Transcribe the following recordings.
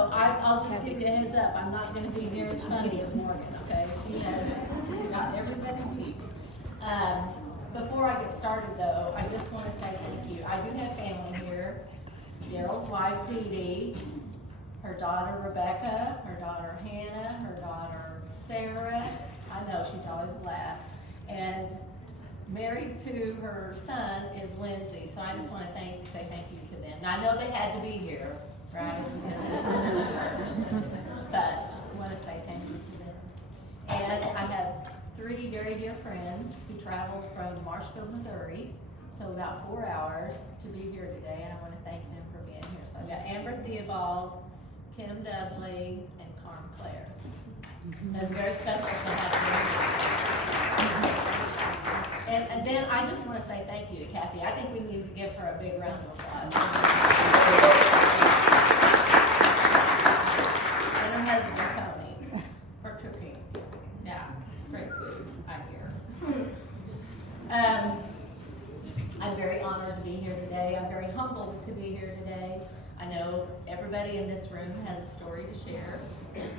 So I'll just give you a heads up, I'm not gonna be near as funny as Morgan, okay? She has got everybody beat. Before I get started though, I just wanna say thank you. I do have family here. Daryl's wife Dee Dee, her daughter Rebecca, her daughter Hannah, her daughter Sarah. I know she's always the last. And married to her son is Lindsay, so I just wanna say thank you to them. Now, I know they had to be here, right? But I wanna say thank you to them. And I have 3 very dear friends who traveled from Marshville, Missouri, so about 4 hours to be here today, and I wanna thank them for being here. So I've got Amber Theobald, Kim Dudley, and Carm Claire. It's very special to have them. And then I just wanna say thank you to Kathy. I think we need to give her a big round of applause. And her husband, Tony, for cooking. Yeah, great food, I hear. I'm very honored to be here today. I'm very humbled to be here today. I know everybody in this room has a story to share.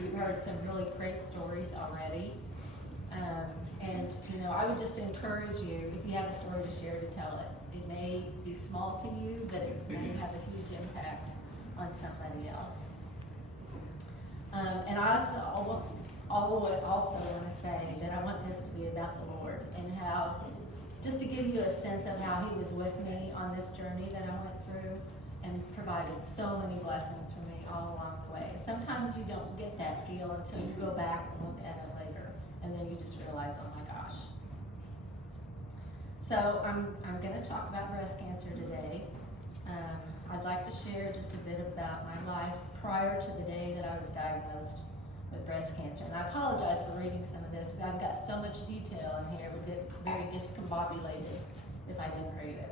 You've heard some really great stories already. And you know, I would just encourage you, if you have a story to share, to tell it. It may be small to you, but it may have a huge impact on somebody else. And I also want to say that I want this to be about the Lord and how, just to give you a sense of how He was with me on this journey that I went through and provided so many blessings for me all along the way. Sometimes you don't get that feel until you go back and look at it later, and then you just realize, oh my gosh. So I'm going to talk about breast cancer today. I'd like to share just a bit about my life prior to the day that I was diagnosed with breast cancer. And I apologize for reading some of this, because I've got so much detail in here, it would get very discombobulated if I didn't read it.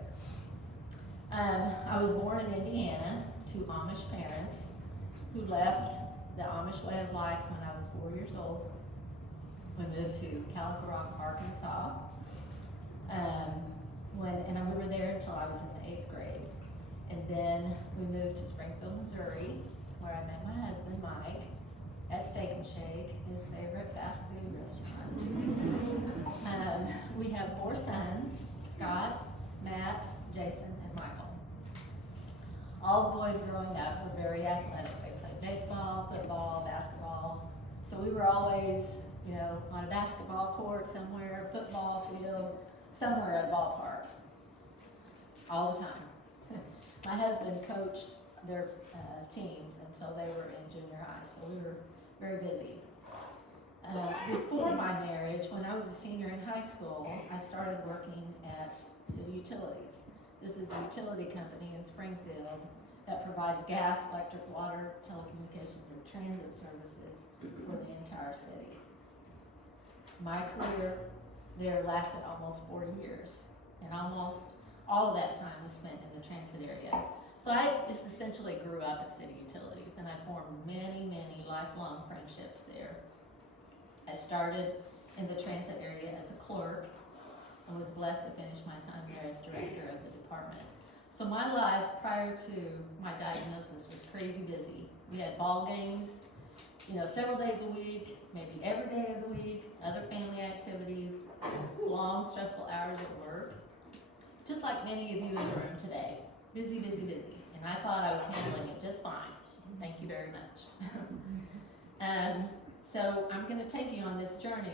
I was born in Indiana to Amish parents who left the Amish way of life when I was 4 years old. We moved to Calico Rock, Arkansas. And we were there until I was in the 8th grade. And then we moved to Springfield, Missouri, where I met my husband, Mike, at Steak and Shake, his favorite fast food restaurant. We have 4 sons, Scott, Matt, Jason, and Michael. All the boys growing up were very athletic. They played baseball, football, basketball. So we were always, you know, on a basketball court somewhere, football field, somewhere at a ballpark, all the time. My husband coached their teams until they were in junior high, so we were very busy. Before my marriage, when I was a senior in high school, I started working at City Utilities. This is a utility company in Springfield that provides gas, electric, water, telecommunications, and transit services for the entire city. My career there lasted almost 40 years, and almost all of that time was spent in the transit area. So I just essentially grew up at City Utilities, and I formed many, many lifelong friendships there. I started in the transit area as a clerk and was blessed to finish my time there as director of the department. So my life prior to my diagnosis was crazy busy. We had ball games, you know, several days a week, maybe every day of the week, other family activities, long, stressful hours at work, just like many of you in the room today. Busy, busy, busy. And I thought I was handling it just fine. Thank you very much. So I'm going to take you on this journey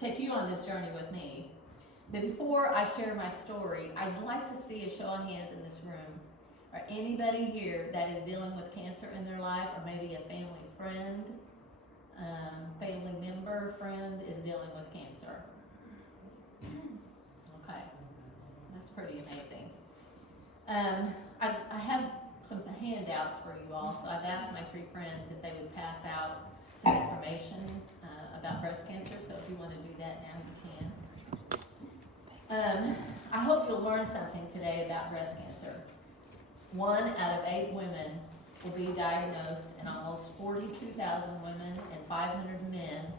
take you on this journey with me. But before I share my story, I'd like to see a show of hands in this room. Or anybody here that is dealing with cancer in their life, or maybe a family friend, family member, friend is dealing with cancer. Okay, that's pretty amazing. I have some handouts for you all, so I've asked my 3 friends if they would pass out some information about breast cancer, so if you want to do that now, you can. I hope you'll learn something today about breast cancer. 1 out of 8 women will be diagnosed, and almost 42,000 women and 500 men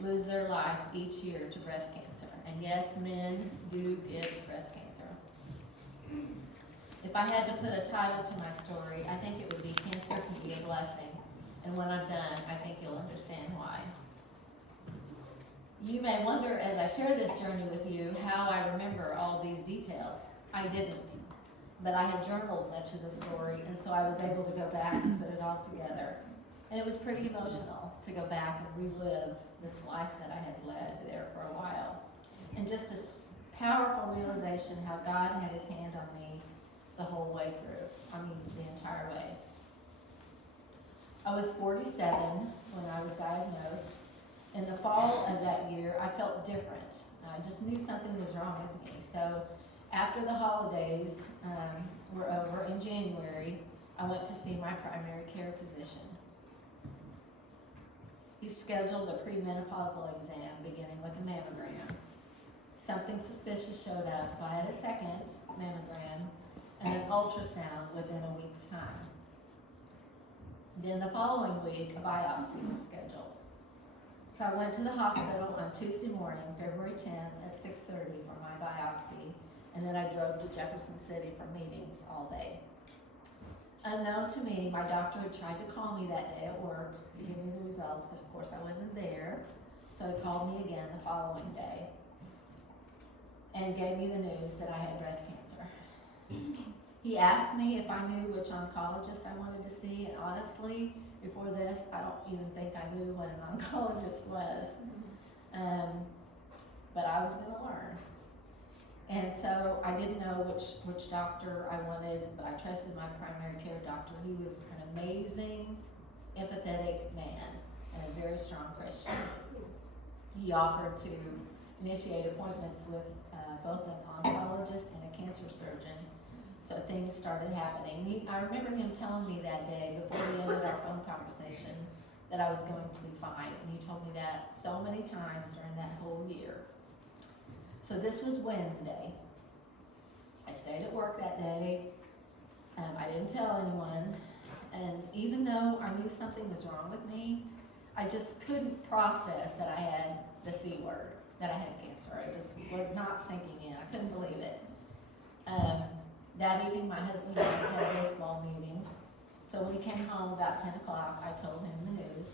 lose their life each year to breast cancer. And yes, men do get breast cancer. If I had to put a title to my story, I think it would be Cancer Can and when I'm done, I think you'll understand why. You may wonder, as I share this journey with you, how I remember all these details. I didn't, but I had journaled much of the story, and so I was able to go back and put it all together. And it was pretty emotional to go back and relive this life that I had led there for a while. And just a powerful realization how God had his hand on me the whole way through, the entire way. I was 47 when I was diagnosed. In the fall of that year, I felt different. I just knew something was wrong with me. So after the holidays were over in January, I went to see my primary care physician. He scheduled a premenopausal exam beginning with a mammogram. Something suspicious showed up, so I had a second mammogram and an ultrasound within a week's time. Then the following week, a biopsy was scheduled. So I went to the hospital on Tuesday morning, February 10th at 6:30 for my biopsy, and then I drove to Jefferson City for meetings all day. Unknown to me, my doctor had tried to call me that day at work to give me the results, but of course I wasn't there, so he called me again the following day and gave me the news that I had breast cancer. He asked me if I knew which oncologist I wanted to see, and honestly, before this, I don't even think I knew what an oncologist was. But I was gonna learn. And so I didn't know which doctor I wanted, but I trusted my primary care doctor. He was an amazing, empathetic man and a very strong Christian. He offered to initiate appointments with both an oncologist and a cancer surgeon. So things started happening. I remember him telling me that day before we ended our phone conversation that I was going to be fine. And he told me that so many times during that whole year. So this was Wednesday. I stayed at work that day. I didn't tell anyone. And even though I knew something was wrong with me, I just couldn't process that I had the C word, that I had cancer. It just was not sinking in. I couldn't believe it. That evening, my husband and I had a baseball meeting. So when he came home about 10 o'clock, I told him the news.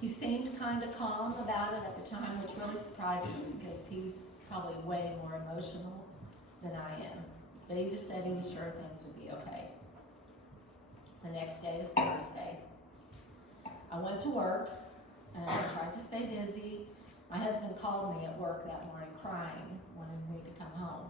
He seemed kind of calm about it at the time, which really surprised me because he's probably way more emotional than I am. But he just said he was sure things would be okay. The next day is Thursday. I went to work and I tried to stay busy. My husband called me at work that morning crying, wanting me to come home.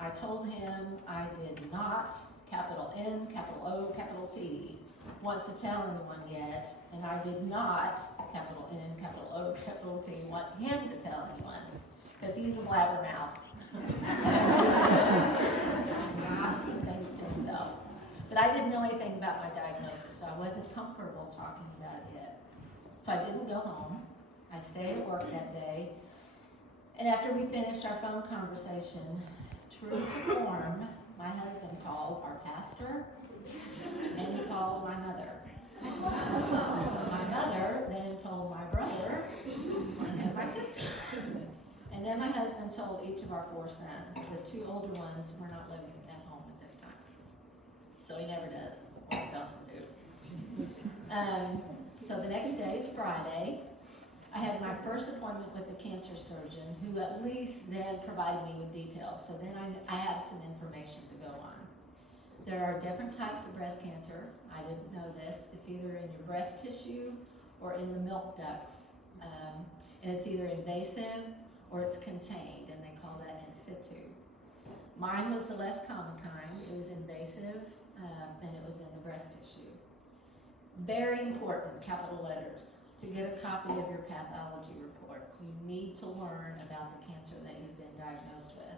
I told him I did not, capital N, capital O, capital T, want to tell anyone yet, and I did not, capital N, capital O, capital T, want him to tell anyone, because he's a blabbermouth. Not keep things to himself. But I didn't know anything about my diagnosis, so I wasn't comfortable talking about it yet. So I didn't go home. I stayed at work that day. And after we finished our phone conversation, true to form, my husband called our pastor, and he called my mother. My mother then told my brother and my sister. And then my husband told each of our 4 sons. The 2 older ones were not living at home at this time. So he never does what I tell him to do. So the next day is Friday. I had my first appointment with the cancer surgeon, who at least then provided me with details. So then I have some information to go on. There are different types of breast cancer. I didn't know this. It's either in your breast tissue or in the milk ducts. And it's either invasive or it's contained, and they call that in situ. Mine was the less common kind. It was invasive, and it was in the breast tissue. Very important, capital letters. To get a copy of your pathology report, you need to learn about the cancer that you've been diagnosed with.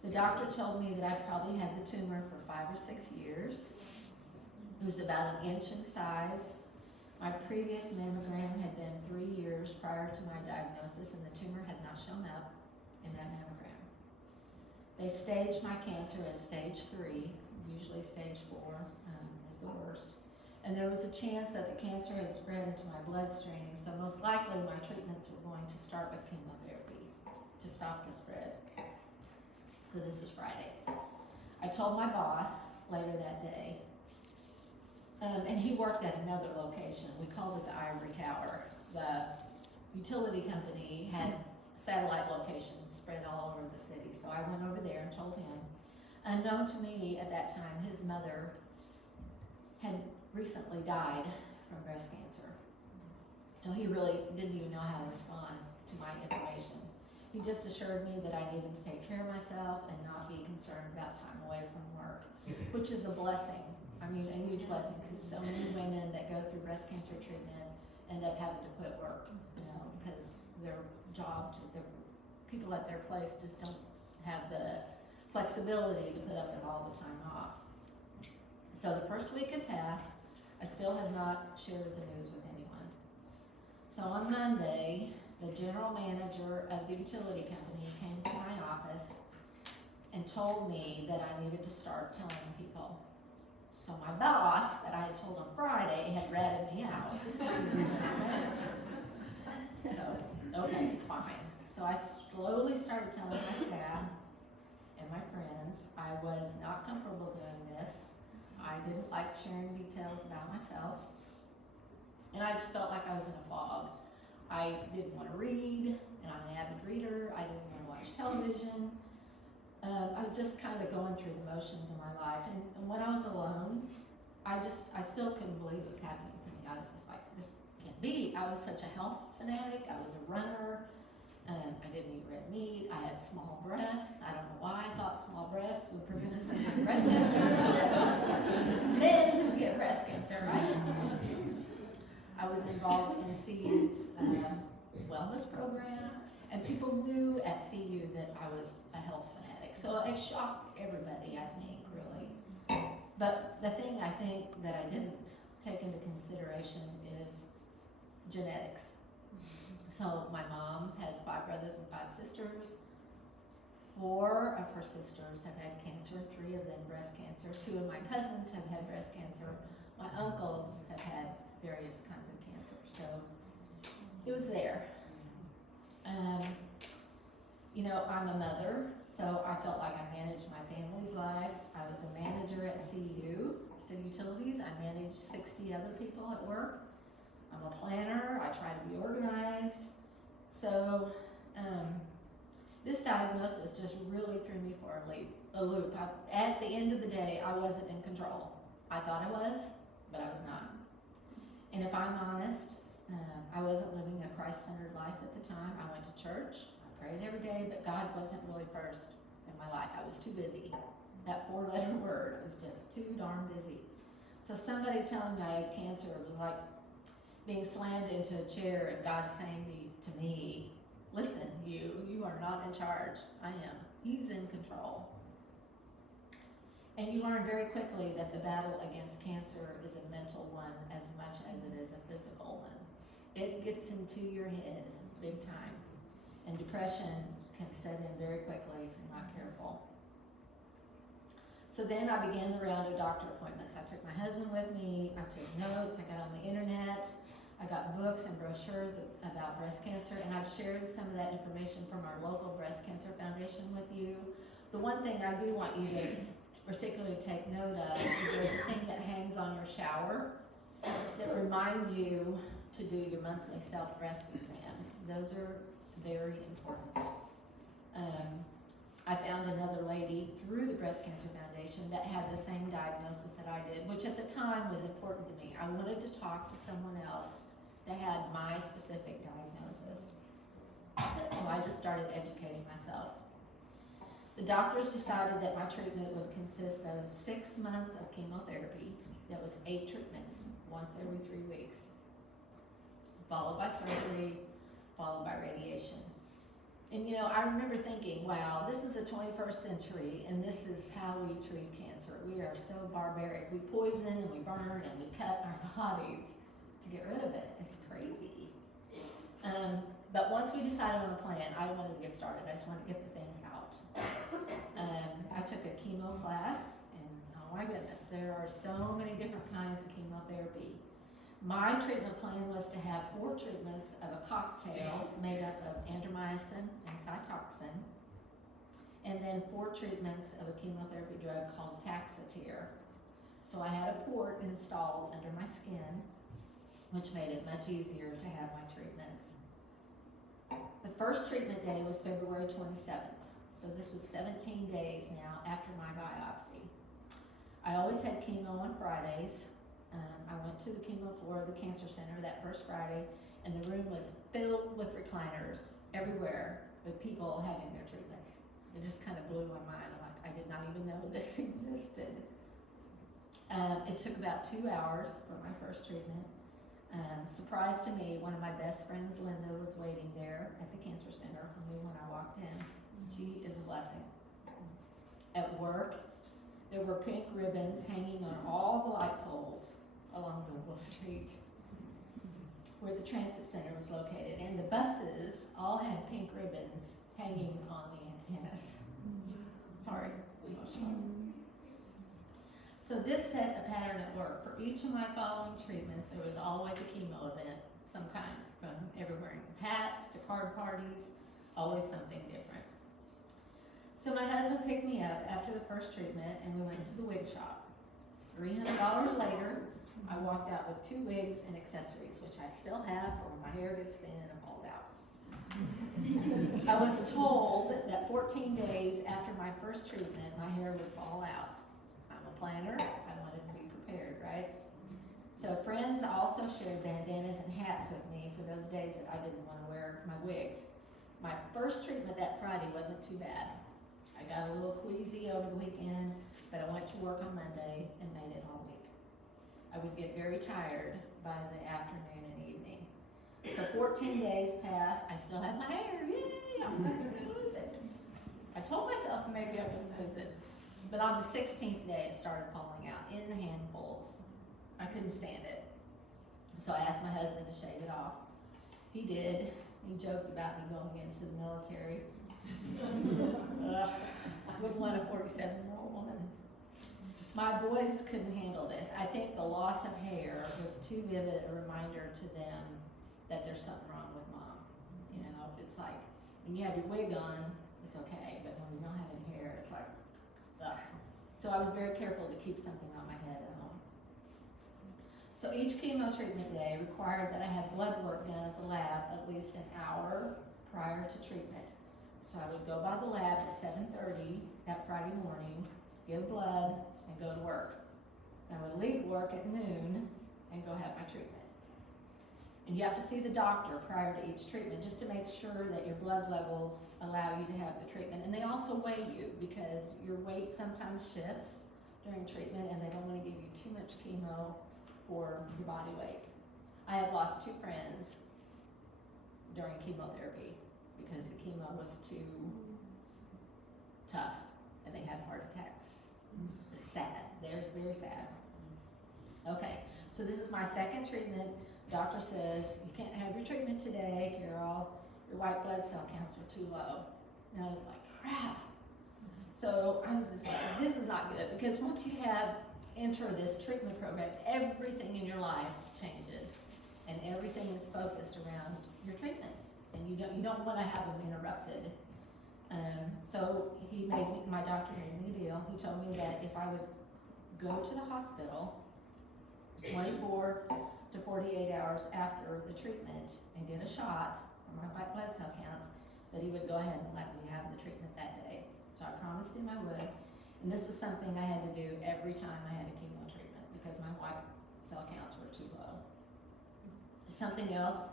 The doctor told me that I probably had the tumor for 5 or 6 years. It was about 1 inch in size. My previous mammogram had been 3 years prior to my diagnosis, and the tumor had not shown up in that mammogram. They staged my cancer as stage 3, usually stage 4 is the worst. And there was a chance that the cancer had spread into my bloodstream, so most likely my treatments were going to start with chemotherapy to stop the spread. So this is Friday. I told my boss later that day, And he worked at another location. We called it the Ivory Tower. The utility company had satellite locations spread all over the city. So I went over there and told him. Unknown to me at that time, his mother had recently died from breast cancer. So he really didn't even know how to respond to my information. He just assured me that I needed to take care of myself and not be concerned about time away from work, which is a blessing. I mean, a huge blessing, because so many women that go through breast cancer treatment end up having to quit work, you know, because their job, their people at their place just don't have the flexibility to put up with all the time off. So the first week had passed. I still had not shared the news with anyone. So on Monday, the general manager of the utility company came to my office and told me that I needed to start telling people. So my boss, that I had told on Friday, had ratted me out. So, okay, fine. So I slowly started telling my staff and my friends I was not comfortable doing this. I didn't like sharing details about myself. And I just felt like I was in a fog. I didn't want to read, and I'm an avid reader. I didn't want to watch television. I was just kind of going through the motions in my life. And when I was alone, I still couldn't believe it was happening to me. I was just like, this can't be. I was such a health fanatic. I was a runner. I didn't eat red meat. I had small breasts. I don't know why I thought small breasts would prevent me from getting breast cancer. Men who get breast cancer, right? I was involved in CU's wellness program, and people knew at CU that I was a health fanatic. So it shocked everybody, I think, really. But the thing I think that I didn't take into consideration is genetics. So my mom has 5 brothers and 5 sisters. 4 of her sisters have had cancer, 3 of them breast cancer. 2 of my cousins have had breast cancer. My uncles have had various kinds of cancer. So it was there. You know, I'm a mother, so I felt like I managed my family's life. I was a manager at CU, City Utilities. I managed 60 other people at work. I'm a planner. I try to be organized. So this diagnosis just really threw me for a loop. At the end of the day, I wasn't in control. I thought I was, but I was not. And if I'm honest, I wasn't living a Christ-centered life at the time. I went to church. I prayed every day, but God wasn't really first in my life. I was too busy. That 4-letter word was just too darn busy. So somebody telling me I had cancer was like being slammed into a chair and God saying to me, listen, you are not in charge. I am. He's in control. And you learn very quickly that the battle against cancer is a mental one as much as it is a physical one. It gets into your head big time. And depression can set in very quickly if you're not careful. So then I began the round of doctor appointments. I took my husband with me. I took notes. I got on the internet. I got books and brochures about breast cancer, and I've shared some of that information from our local breast cancer foundation with you. The one thing I do want you to particularly take note of is there's a thing that hangs on your shower that reminds you to do your monthly self-breast exams. Those are very important. I found another lady through the Breast Cancer Foundation that had the same diagnosis that I did, which at the time was important to me. I wanted to talk to someone else that had my specific diagnosis. So I just started educating myself. The doctors decided that my treatment would consist of 6 months of chemotherapy. That was 8 treatments, once every 3 weeks, followed by surgery, followed by radiation. And you know, I remember thinking, wow, this is the 21st century and this is how we treat cancer. We are so barbaric. We poison and we burn and we cut our bodies to get rid of it. It's crazy. But once we decided on a plan, I wanted to get started. I just wanted to get the thing out. I took a chemo class, and oh my goodness, there are so many different kinds of chemotherapy. My treatment plan was to have 4 treatments of a cocktail made up of andromycin and Cytoxan, and then 4 treatments of a chemotherapy drug called Taxotere. So I had a port installed under my skin, which made it much easier to have my treatments. The first treatment day was February 27th, so this was 17 days now after my biopsy. I always had chemo on Fridays. I went to the chemo floor of the cancer center that first Friday, and the room was filled with recliners everywhere with people having their treatments. It just kind of blew my mind. I'm like, I did not even know this existed. It took about 2 hours for my first treatment. Surprise to me, one of my best friends, Linda, was waiting there at the cancer center for me when I walked in. She is a blessing. At work, there were pink ribbons hanging on all the light poles along Louisville Street where the transit center was located, and the buses all had pink ribbons hanging on the antennas. Sorry, emotions. So this set a pattern at work. For each of my following treatments, there was always a chemo event, some kind, from everywhere, hats to card parties, always something different. So my husband picked me up after the first treatment, and we went to the wig shop. $300 later, I walked out with 2 wigs and accessories, which I still have for when my hair gets thin and falls out. I was told that 14 days after my first treatment, my hair would fall out. I'm a planner, I wanted to be prepared, right? So friends also shared bandanas and hats with me for those days that I didn't want to wear my wigs. My first treatment that Friday wasn't too bad. I got a little queasy over the weekend, but I went to work on Monday and made it all week. I would get very tired by the afternoon and evening. So 14 days passed, I still have my hair, yay, I'm not gonna lose it. I told myself maybe I wouldn't lose it, but on the 16th day it started falling out in handfuls. I couldn't stand it. So I asked my husband to shave it off. He did. He joked about me going into the military. I wouldn't want a 47-year-old woman. My boys couldn't handle this. I think the loss of hair was too vivid a reminder to them that there's something wrong with mom. You know, it's like, when you have your wig on, it's okay, but when you don't have any hair, it's like, ugh. So I was very careful to keep something on my head at home. So each chemo treatment day required that I have blood work done at the lab at least an hour prior to treatment. So I would go by the lab at 7:30 that Friday morning, give blood, and go to work. I would leave work at noon and go have my treatment. And you have to see the doctor prior to each treatment just to make sure that your blood levels allow you to have the treatment. And they also weigh you because your weight sometimes shifts during treatment and they don't want to give you too much chemo for your body weight. I have lost 2 friends during chemotherapy because the chemo was too tough and they had heart attacks. It's sad. They're very sad. Okay, so this is my second treatment. Doctor says, you can't have your treatment today, Carol. Your white blood cell counts are too low. And I was like, crap. So I was just like, this is not good, because once you enter this treatment program, everything in your life changes, and everything is focused around your treatments, and you don't want to have them interrupted. So my doctor made me a deal. He told me that if I would go to the hospital 24 to 48 hours after the treatment and get a shot for my white blood cell counts, that he would go ahead and let me have the treatment that day. So I promised him I would, and this was something I had to do every time I had a chemo treatment because my white cell counts were too low. Something else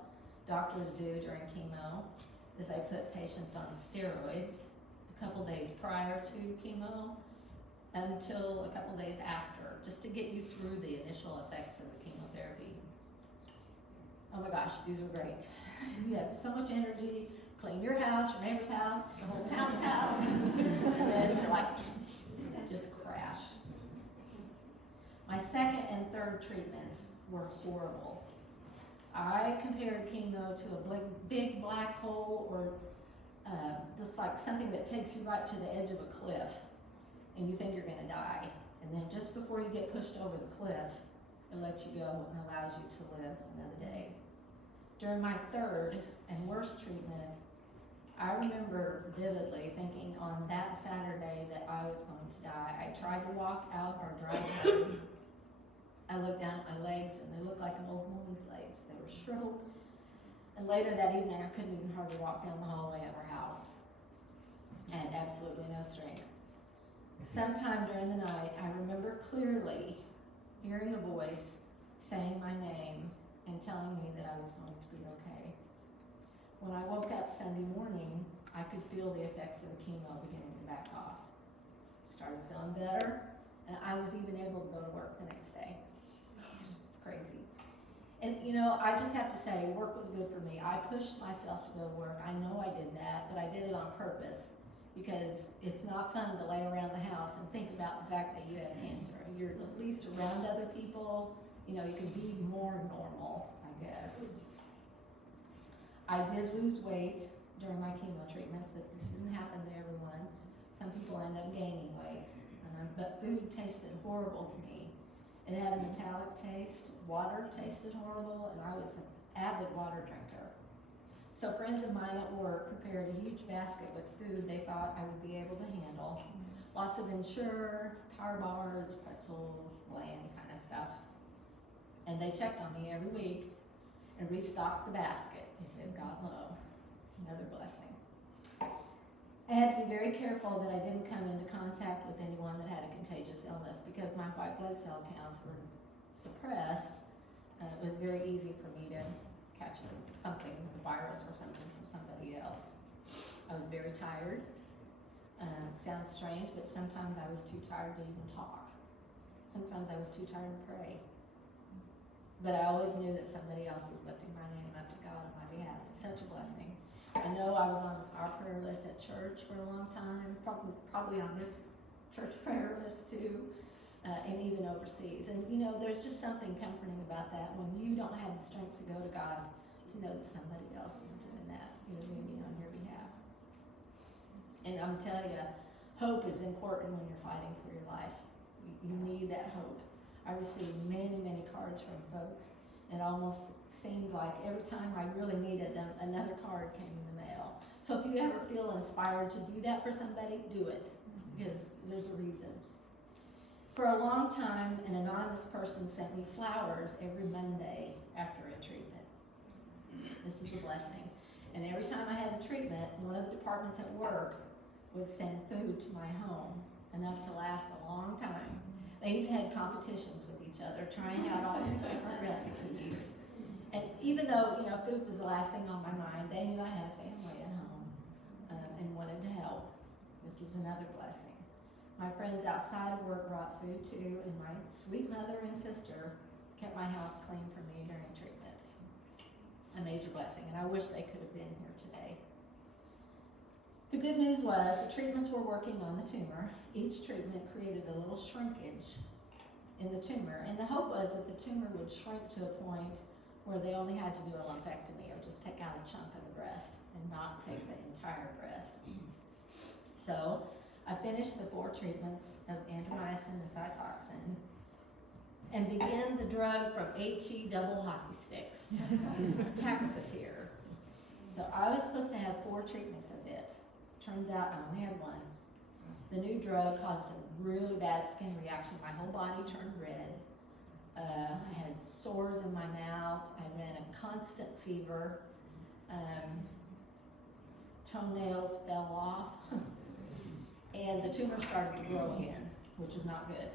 doctors do during chemo is they put patients on steroids a couple days prior to chemo until a couple days after, just to get you through the initial effects of the chemotherapy. Oh my gosh, these were great. You had so much energy, clean your house, your neighbor's house, the whole town's house, and then you're like, just crash. My second and third treatments were horrible. I compared chemo to a big black hole, or just like something that takes you right to the edge of a cliff and you think you're gonna die. And then just before you get pushed over the cliff, it lets you go and allows you to live another day. During my third and worst treatment, I remember vividly thinking on that Saturday that I was going to die. I tried to walk out or drive home later that evening, I couldn't even hardly walk down the hallway of our house. I had absolutely no strength. Sometime during the night, I remember clearly hearing a voice saying my name and telling me that I was going to be okay. When I woke up Sunday morning, I could feel the effects of the chemo beginning to back off. Started feeling better, and I was even able to go to work the next day. It's crazy. And you know, I just have to say, work was good for me. I pushed myself to go to work. I know I did that, but I did it on purpose because it's not fun to lay around the house and think about the fact that you have cancer. You're at least around other people, you know, you can be more normal, I guess. I did lose weight during my chemo treatments, but this didn't happen to everyone. Some people end up gaining weight, but food tasted horrible to me. It had a metallic taste, water tasted horrible, and I was an avid water drinker. So friends of mine at work prepared a huge basket with food they thought I would be able to handle. Lots of Ensure, Power bars, pretzels, bland kind of stuff. And they checked on me every week and restocked the basket if it got low. Another blessing. I had to be very careful that I didn't come into contact with anyone that had a contagious illness because my white blood cell counts were suppressed. It was very easy for me to catch something, a virus or something from somebody else. I was very tired. Sounds strange, but sometimes I was too tired to even talk. Sometimes I was too tired to pray. But I always knew that somebody else was lifting my name up to God on my behalf. It's such a blessing. I know I was on our prayer list at church for a long time, probably on this church prayer list too, and even overseas. And you know, there's just something comforting about that when you don't have the strength to go to God to know that somebody else is doing that, intervening on your behalf. And I'm telling you, hope is important when you're fighting for your life. You need that hope. I received many, many cards from folks. It almost seemed like every time I really needed them, another card came in the mail. So if you ever feel inspired to do that for somebody, do it, because there's a reason. For a long time, an anonymous person sent me flowers every Monday after a treatment. This was a blessing. And every time I had a treatment, one of the departments at work would send food to my home, enough to last a long time. They even had competitions with each other, trying out all these different recipes. And even though, you know, food was the last thing on my mind, they knew I had a family at home and wanted to help. This was another blessing. My friends outside of work brought food too, and my sweet mother and sister kept my house clean for me during treatments. A major blessing, and I wish they could have been here today. The good news was the treatments were working on the tumor. Each treatment created a little shrinkage in the tumor, and the hope was that the tumor would shrink to a point where they only had to do a lumpectomy or just take out a chunk of the breast and not take the entire breast. So I finished the 4 treatments of antimycin and Cytoxin and began the drug from HE double hockey sticks, Taxotere. So I was supposed to have 4 treatments of it. Turns out I only had 1. The new drug caused a really bad skin reaction. My whole body turned red. I had sores in my mouth. I ran a constant fever. Toenails fell off. And the tumor started to grow again, which is not good.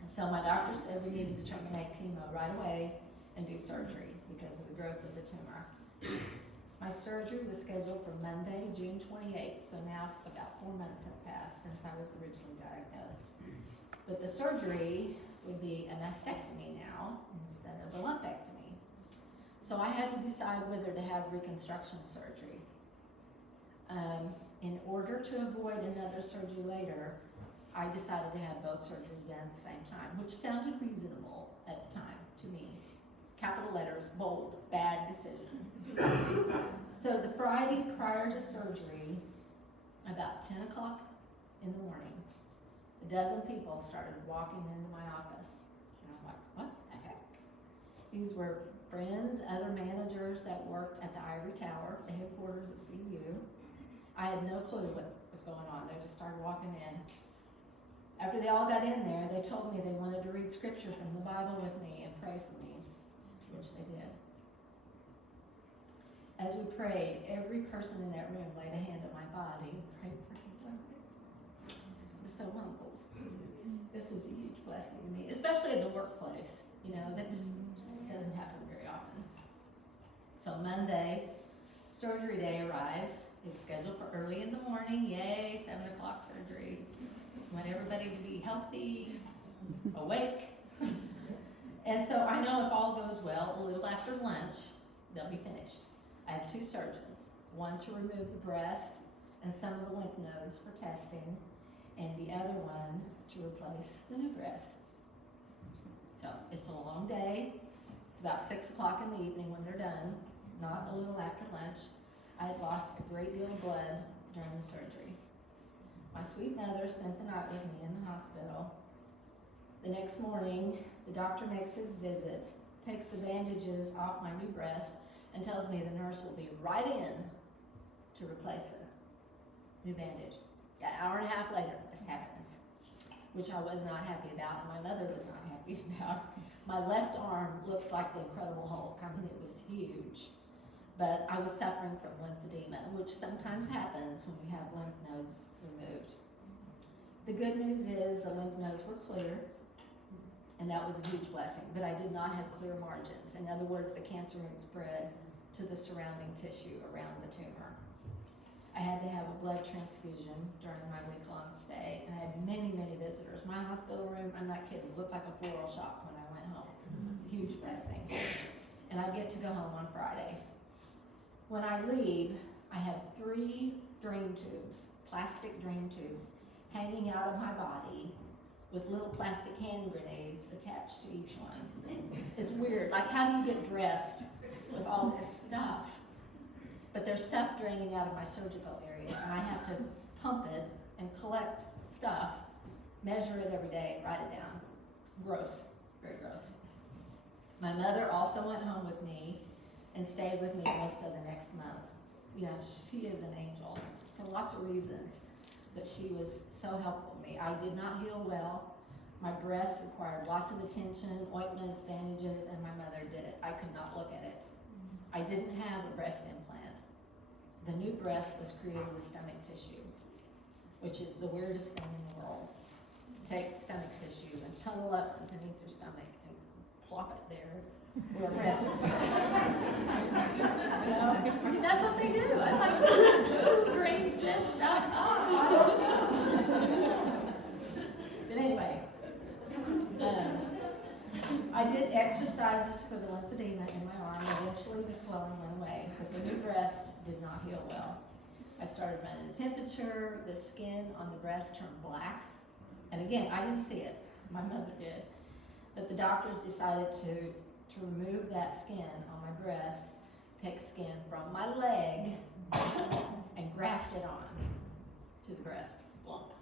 And so my doctor said we needed to terminate chemo right away and do surgery because of the growth of the tumor. My surgery was scheduled for Monday, June 28th, so now about 4 months have passed since I was originally diagnosed. But the surgery would be a mastectomy now instead of a lumpectomy. So I had to decide whether to have reconstruction surgery. In order to avoid another surgery later, I decided to have both surgeries done at the same time, which sounded reasonable at the time to me. Capital letters, bold, bad decision. So the Friday prior to surgery, about 10 o'clock in the morning, a dozen people started walking into my office. And I'm like, what the heck? These were friends, other managers that worked at the Ivory Tower, the headquarters of CU. I had no clue what was going on. They just started walking in. After they all got in there, they told me they wanted to read scripture from the Bible with me and pray for me, which they did. As we prayed, every person in that room laid a hand on my body and prayed for healing. I was so humbled. This is a huge blessing to me, especially in the workplace. You know, that just doesn't happen very often. So Monday, surgery day arrives. It's scheduled for early in the morning. Yay, 7 o'clock surgery. Want everybody to be healthy, awake. And so I know if all goes well, a little after lunch, they'll be finished. I have 2 surgeons, one to remove the breast and some of the lymph nodes for testing, and the other one to replace the new breast. So it's a long day. It's about 6 o'clock in the evening when they're done, not a little after lunch. I had lost a great deal of blood during the surgery. My sweet mother spent the night with me in the hospital. The next morning, the doctor makes his visit, takes the bandages off my new breast, and tells me the nurse will be right in to replace the new bandage. An hour and a half later, this happens, which I was not happy about, and my mother was not happy about. My left arm looks like the Incredible Hulk. I mean, it was huge. But I was suffering from lymphedema, which sometimes happens when you have lymph nodes removed. The good news is the lymph nodes were clear, and that was a huge blessing, but I did not have clear margins. In other words, the cancer had spread to the surrounding tissue around the tumor. I had to have a blood transfusion during my week-long stay, and I had many, many visitors. My hospital room, I'm not kidding, looked like a floral shop when I went home. Huge blessing. And I get to go home on Friday. When I leave, I have 3 drain tubes, plastic drain tubes, hanging out of my body with little plastic hand grenades attached to each one. It's weird, like how do you get dressed with all this stuff? But there's stuff draining out of my surgical area, and I have to pump it and collect stuff, measure it every day, write it down. Gross, very gross. My mother also went home with me and stayed with me most of the next month. You know, she is an angel for lots of reasons, but she was so helpful to me. I did not heal well. My breast required lots of attention, ointments, bandages, and my mother did it. I could not look at it. I didn't have a breast implant. The new breast was created with stomach tissue, which is the weirdest thing in the world. To take stomach tissue and tunnel up underneath your stomach and plop it there where a breast is. You know? I mean, that's what they do. It's like, who drinks this stuff up? I don't know. But anyway, I did exercises for the lymphedema in my arm. Eventually the swelling went away, but the new breast did not heal well. I started running a temperature, the skin on the breast turned black. And again, I didn't see it, my mother did. But the doctors decided to remove that skin on my breast, take skin from my leg, and graft it on to the breast lump.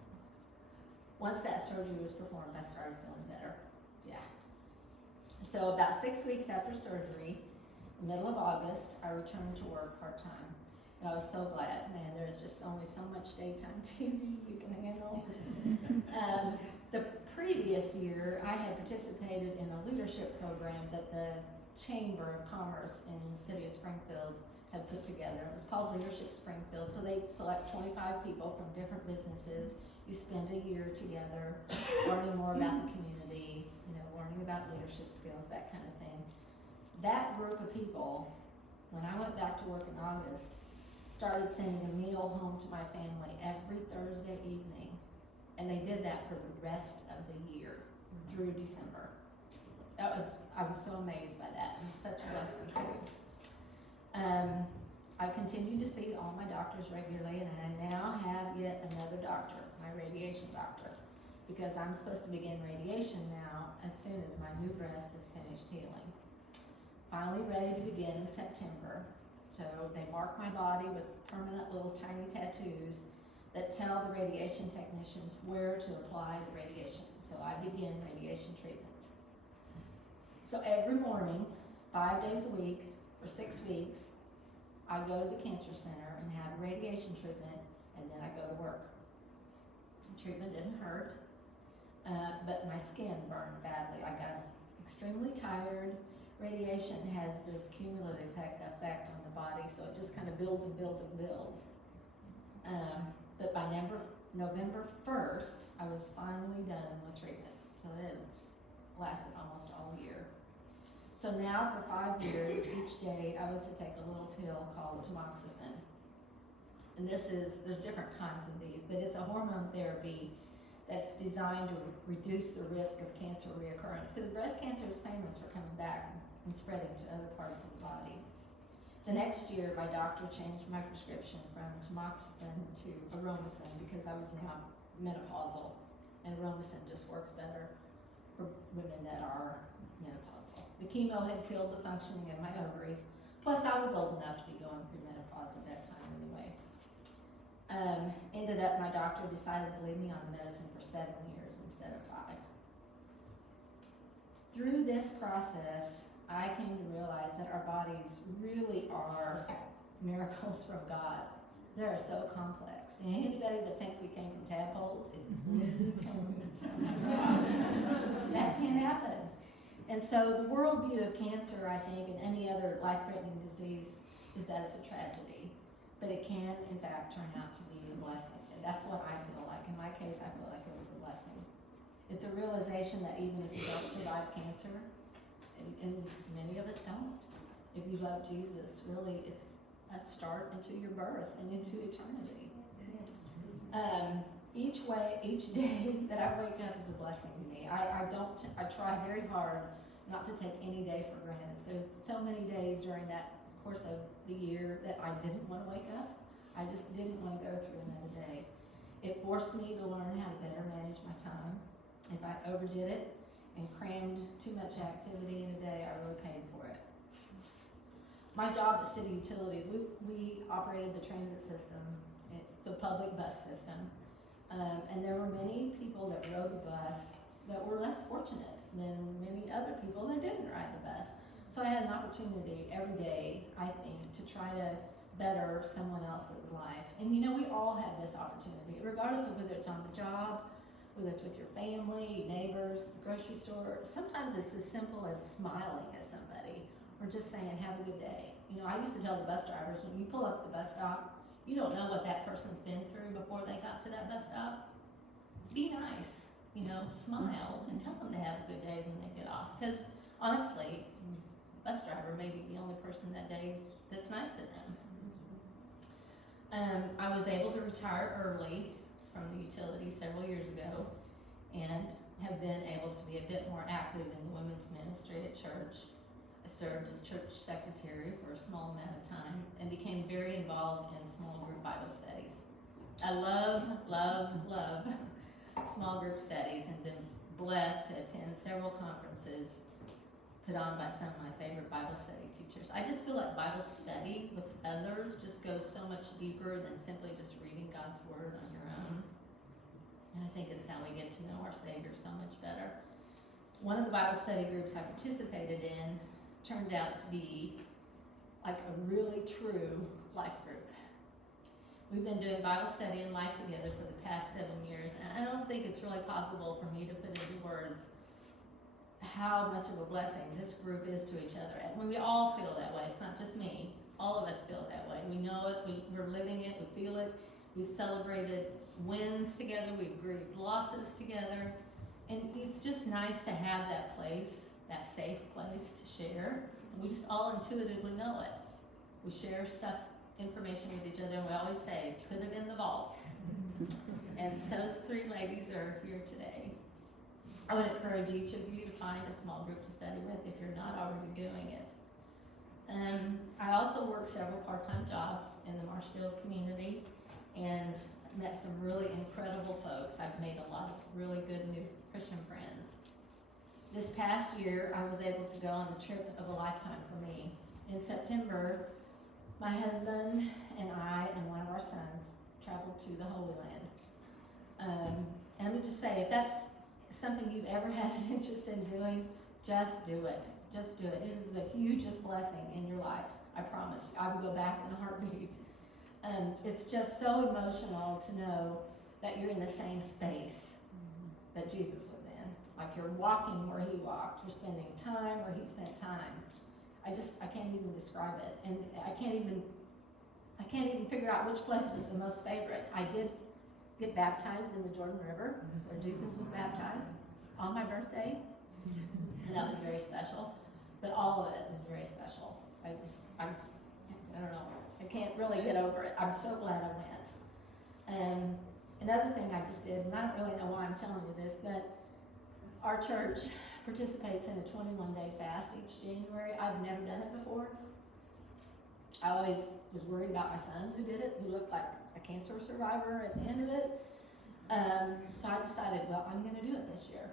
Once that surgery was performed, I started feeling better. Yeah. So about 6 weeks after surgery, middle of August, I returned to work part-time. And I was so glad, man, there's just only so much daytime TV you can handle. The previous year, I had participated in a leadership program that the Chamber of Commerce in the city of Springfield had put together. It was called Leadership Springfield. So they select 25 people from different businesses. You spend a year together learning more about the community, you know, learning about leadership skills, that kind of thing. That group of people, when I went back to work in August, started sending a meal home to my family every Thursday evening. And they did that for the rest of the year through December. I was so amazed by that, and such a blessing too. I continue to see all my doctors regularly, and I now have yet another doctor, my radiation doctor, because I'm supposed to begin radiation now as soon as my new breast is finished healing. Finally ready to begin in September. So they mark my body with permanent little tiny tattoos that tell the radiation technicians where to apply the radiation. So I begin radiation treatment. So every morning, 5 days a week, for 6 weeks, I go to the cancer center and have radiation treatment, and then I go to work. The treatment didn't hurt, but my skin burned badly. I got extremely tired, radiation has this cumulative effect on the body, so it just kind of builds and builds and builds. But by November 1st, I was finally done with treatments. So it lasted almost all year. So now for 5 years, each day I was to take a little pill called tamoxifen. And there's different kinds of these, but it's a hormone therapy that's designed to reduce the risk of cancer reoccurrence. Because breast cancer is famous for coming back and spreading to other parts of the body. The next year, my doctor changed my prescription from tamoxifen to Aromasin because I was now menopausal, and Aromasin just works better for women that are menopausal. The chemo had killed the functioning of my ovaries, plus I was old enough to be going through menopause at that time anyway. Ended up, my doctor decided to leave me on the medicine for 7 years instead of 5. Through this process, I came to realize that our bodies really are miracles from God. They are so complex. And anybody that thinks we came from tadpoles is really telling me something. That can't happen. And so the worldview of cancer, I think, and any other life-threatening disease is that it's a tragedy. But it can, in fact, turn out to be a blessing. And that's what I feel like. In my case, I feel like it was a blessing. It's a realization that even if you don't survive cancer, and many of us don't. If you love Jesus, really, it's a start into your birth and into eternity. Each day that I wake up is a blessing to me. I try very hard not to take any day for granted. There's so many days during that course of the year that I didn't want to wake up. I just didn't want to go through another day. It forced me to learn how to better manage my time. If I overdid it and crammed too much activity in a day, I really paid for it. My job at City Utilities, we operated the transit system. It's a public bus system. And there were many people that rode the bus that were less fortunate than many other people that didn't ride the bus. So I had an opportunity every day, I think, to try to better someone else's life. And you know, we all have this opportunity, regardless of whether it's on the job, whether it's with your family, neighbors, the grocery store. Sometimes it's as simple as smiling at somebody or just saying, have a good day. You know, I used to tell the bus drivers, when you pull up at the bus stop, you don't know what that person's been through before they got to that bus stop. Be nice, you know, smile and tell them to have a good day when they get off. Because honestly, bus driver may be the only person that day that's nice to them. I was able to retire early from the utility several years ago and have been able to be a bit more active in the women's ministry at church. I served as church secretary for a small amount of time and became very involved in small group Bible studies. I love small group studies and been blessed to attend several conferences put on by some of my favorite Bible study teachers. I just feel like Bible study with others just goes so much deeper than simply just reading God's Word on your own. And I think it's how we get to know our Savior so much better. One of the Bible study groups I participated in turned out to be like a really true life group. We've been doing Bible study and life together for the past 7 years, and I don't think it's really possible for me to put into words how much of a blessing this group is to each other. And we all feel that way. It's not just me. All of us feel that way. We know it. We're living it. We feel it. We've celebrated wins together. We've grieved losses together. And it's just nice to have that place, that safe place to share. And we just all intuitively know it. We share stuff, information with each other, and we always say, put it in the vault. And those 3 ladies are here today. I would encourage each of you to find a small group to study with if you're not already doing it. I also work several part-time jobs in the Marshfield community and met some really incredible folks. I've made a lot of really good new Christian friends. This past year, I was able to go on the trip of a lifetime for me. In September, my husband and I and one of our sons traveled to the Holy Land. And let me just say, if that's something you've ever had an interest in doing, just do it. Just do it. It is the hugest blessing in your life. I promise you. I would go back in a heartbeat. It's just so emotional to know that you're in the same space that Jesus was in. Like you're walking where he walked, you're spending time where he spent time. I can't even describe it, and I can't even figure out which place was the most favorite. I did get baptized in the Jordan River, where Jesus was baptized, on my birthday, and that was very special, but all of it was very special. I don't know, I can't really get over it. I'm so glad I went. Another thing I just did, and I don't really know why I'm telling you this, but our church participates in a 21-day fast each January. I've never done it before. I always was worried about my son who did it, who looked like a cancer survivor at the end of it. So I decided, well, I'm going to do it this year.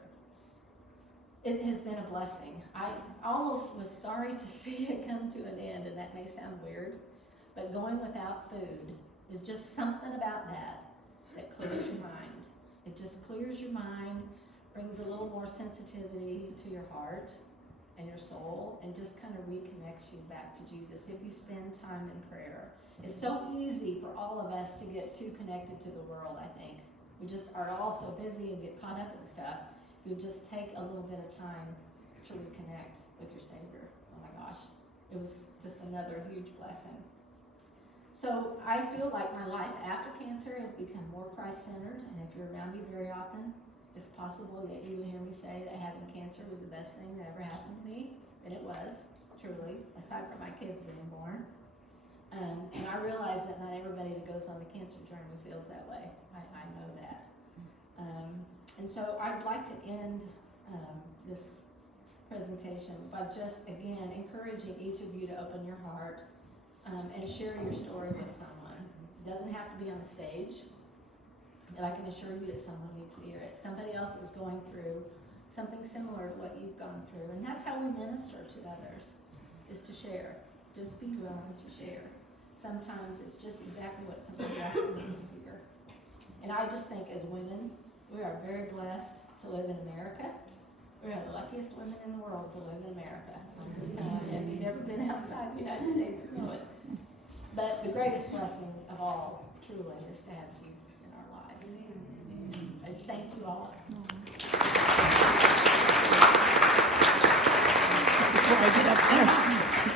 It has been a blessing. I almost was sorry to see it come to an end, and that may sound weird, but going without food is just something about that clears your mind. It just clears your mind, brings a little more sensitivity to your heart and your soul, and just kind of reconnects you back to Jesus if you spend time in prayer. It's so easy for all of us to get too connected to the world, I think. We just are all so busy and get caught up in stuff. You just take a little bit of time to reconnect with your Savior. Oh my gosh, it was just another huge blessing. So I feel like my life after cancer has become more Christ-centered, and if you're around me very often, it's possible that you will hear me say that having cancer was the best thing that ever happened to me, and it was, truly, aside from my kids being born. And I realize that not everybody that goes on the cancer journey feels that way. I know that. And so I'd like to end this presentation by just, again, encouraging each of you to open your heart and share your story with someone. It doesn't have to be on a stage. And I can assure you that someone needs to hear it. Somebody else is going through something similar to what you've gone through. And that's how we minister to others, is to share. Just be willing to share. Sometimes it's just exactly what somebody else needs to hear. And I just think as women, we are very blessed to live in America. We are the luckiest women in the world to live in America. I'm just telling you, if you've never been outside the United States, you know it. But the greatest blessing of all, truly, is to have Jesus in our lives. I just thank you all. Before I get up there.